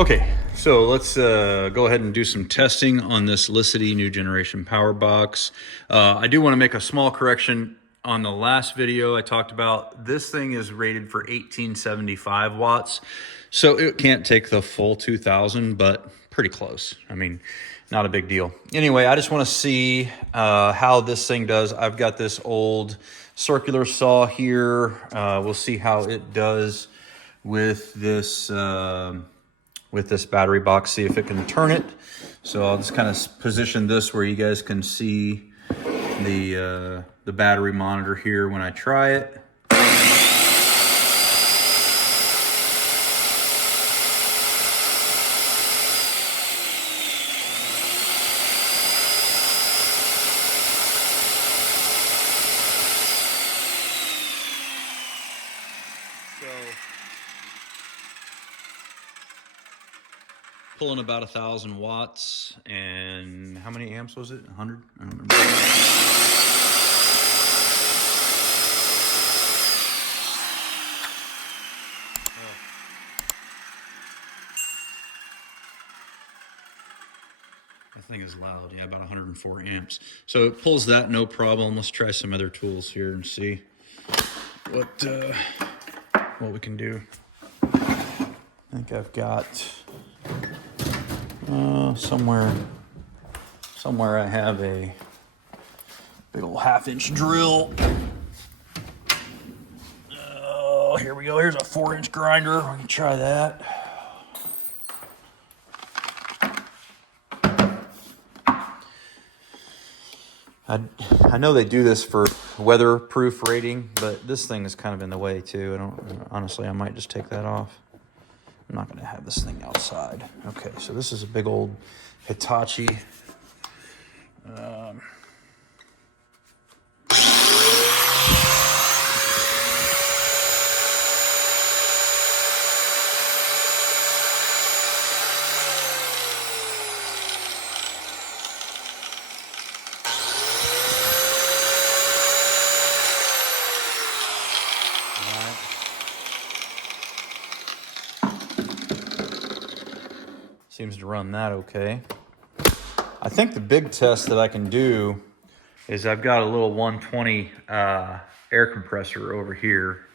Okay, so let's go ahead and do some testing on this Licitti New Generation power box. I do want to make a small correction. On the last video I talked about, this thing is rated for 1875 watts. So it can't take the full 2000, but pretty close. I mean, not a big deal. Anyway, I just want to see how this thing does. I've got this old circular saw here. We'll see how it does with this battery box, see if it can turn it. So I'll just kind of position this where you guys can see the battery monitor here when I try it. Pulling about 1,000 watts, and how many amps was it? 100? I don't remember. That thing is loud. Yeah, about 104 amps. So it pulls that no problem. Let's try some other tools here and see what we can do. I think I've got somewhere I have a big old 1/2-inch drill. Oh, here we go. Here's a 4-inch grinder. We can try that. I know they do this for weatherproof rating, but this thing is kind of in the way too. Honestly, I might just take that off. I'm not going to have this thing outside. Okay, so this is a big old Hitachi. Seems to run that okay. I think the big test that I can do is I've got a little 120 air compressor over here.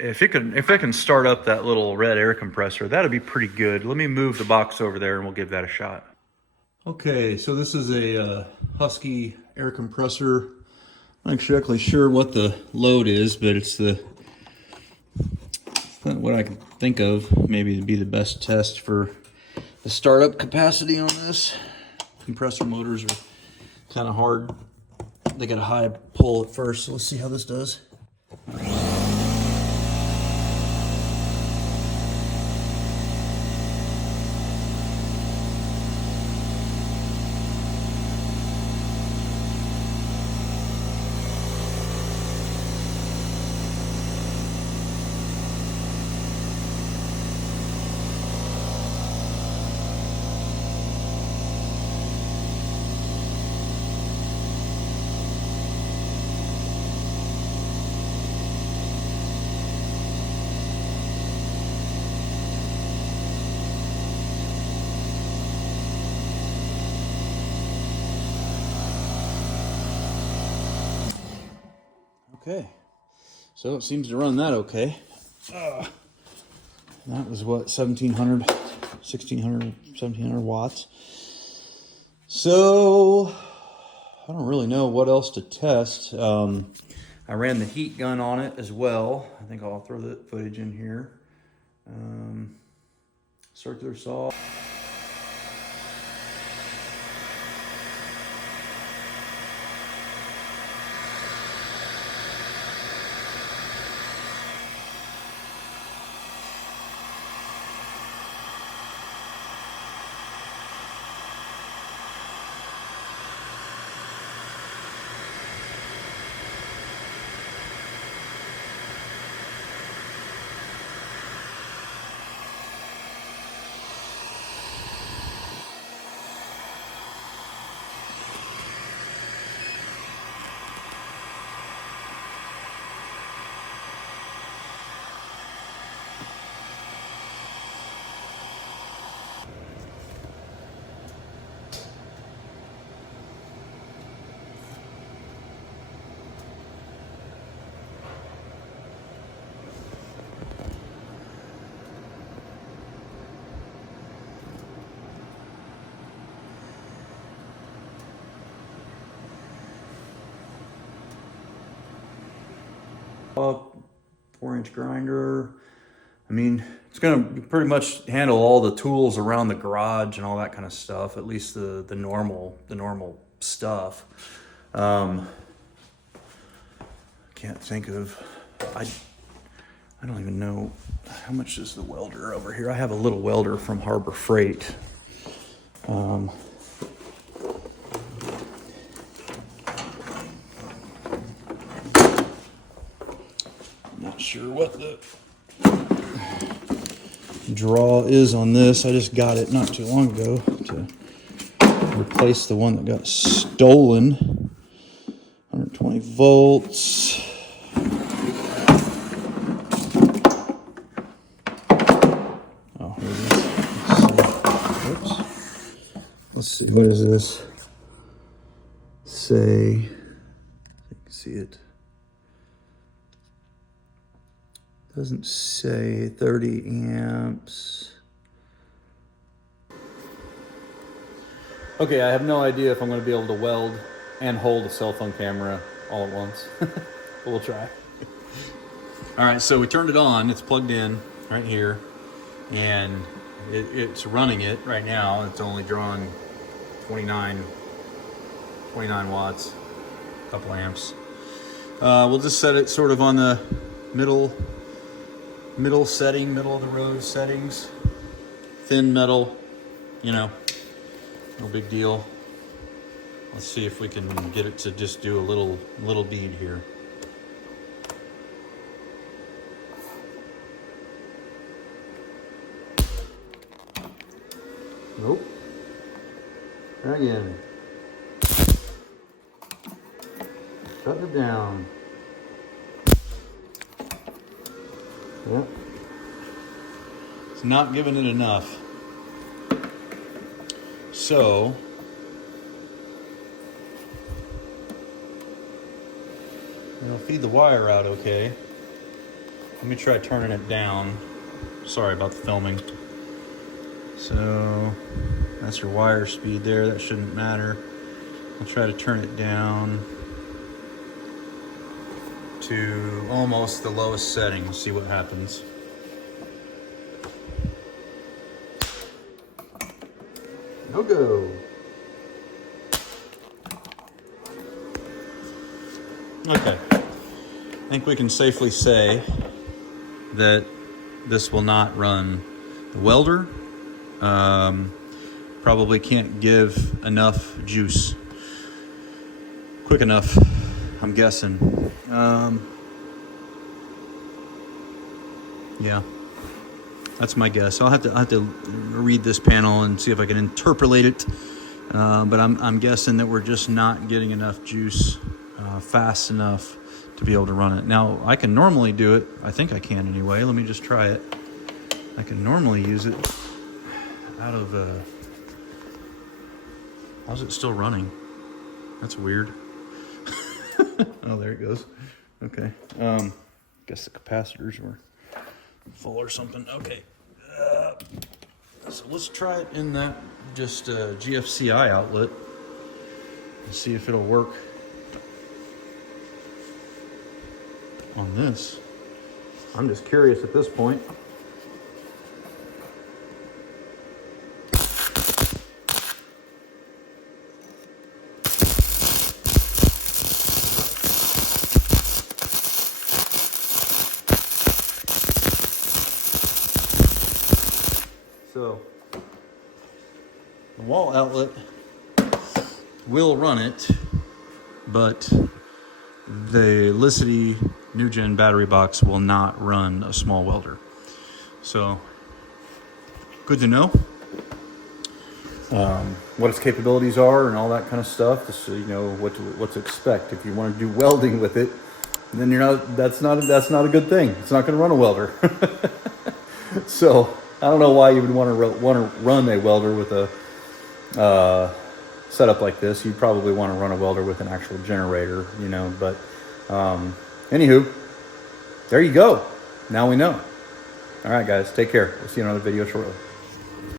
If it can start up that little red air compressor, that'd be pretty good. Let me move the box over there and we'll give that a shot. Okay, so this is a Husky air compressor. I'm not exactly sure what the load is, but it's what I can think of maybe to be the best test for the startup capacity on this. Compressor motors are kind of hard. They got a high pull at first, so let's see how this does. Okay, so it seems to run that okay. That was what, 1,700 watts. So I don't really know what else to test. I ran the heat gun on it as well. I think I'll throw the footage in here. Circular saw. 4-inch grinder. I mean, it's going to pretty much handle all the tools around the garage and all that kind of stuff. At least the normal stuff. Can't think of. I don't even know how much is the welder over here. I have a little welder from Harbor Freight. Not sure what the draw is on this. I just got it not too long ago to replace the one that got stolen. 120 volts. Oh, here it is. Oops. Let's see. What is this? Say, you can see it. Doesn't say 30 amps. Okay, I have no idea if I'm going to be able to weld and hold a cell phone camera all at once. But we'll try. All right, so we turned it on. It's plugged in right here, and it's running it right now. It's only drawing 29 watts, a couple amps. We'll just set it sort of on the middle setting, middle of the road settings. Thin metal, you know, no big deal. Let's see if we can get it to just do a little bead here. Nope. Try again. Shut it down. Yep. It's not giving it enough. So it'll feed the wire out okay. Let me try turning it down. Sorry about the filming. So that's your wire speed there. That shouldn't matter. I'll try to turn it down to almost the lowest setting. See what happens. No go. Okay. I think we can safely say that this will not run the welder. Probably can't give enough juice quick enough, I'm guessing. Yeah, that's my guess. I'll have to read this panel and see if I can interpolate it. But I'm guessing that we're just not getting enough juice fast enough to be able to run it. Now, I can normally do it. I think I can anyway. Let me just try it. I can normally use it out of... how's it still running? That's weird. Oh, there it goes. Okay. Guess the capacitors were full or something. Okay. So let's try it in that just GFCI outlet and see if it'll work on this. I'm just curious at this point. So the wall outlet will run it, but the Licitti New Gen battery box will not run a small welder. So good to know what its capabilities are and all that kind of stuff, just so you know what to expect. If you want to do welding with it, then that's not a good thing. It's not going to run a welder. So I don't know why you would want to run a welder with a setup like this. You'd probably want to run a welder with an actual generator, you know. But anywho, there you go. Now we know. All right, guys, take care. We'll see you in another video shortly.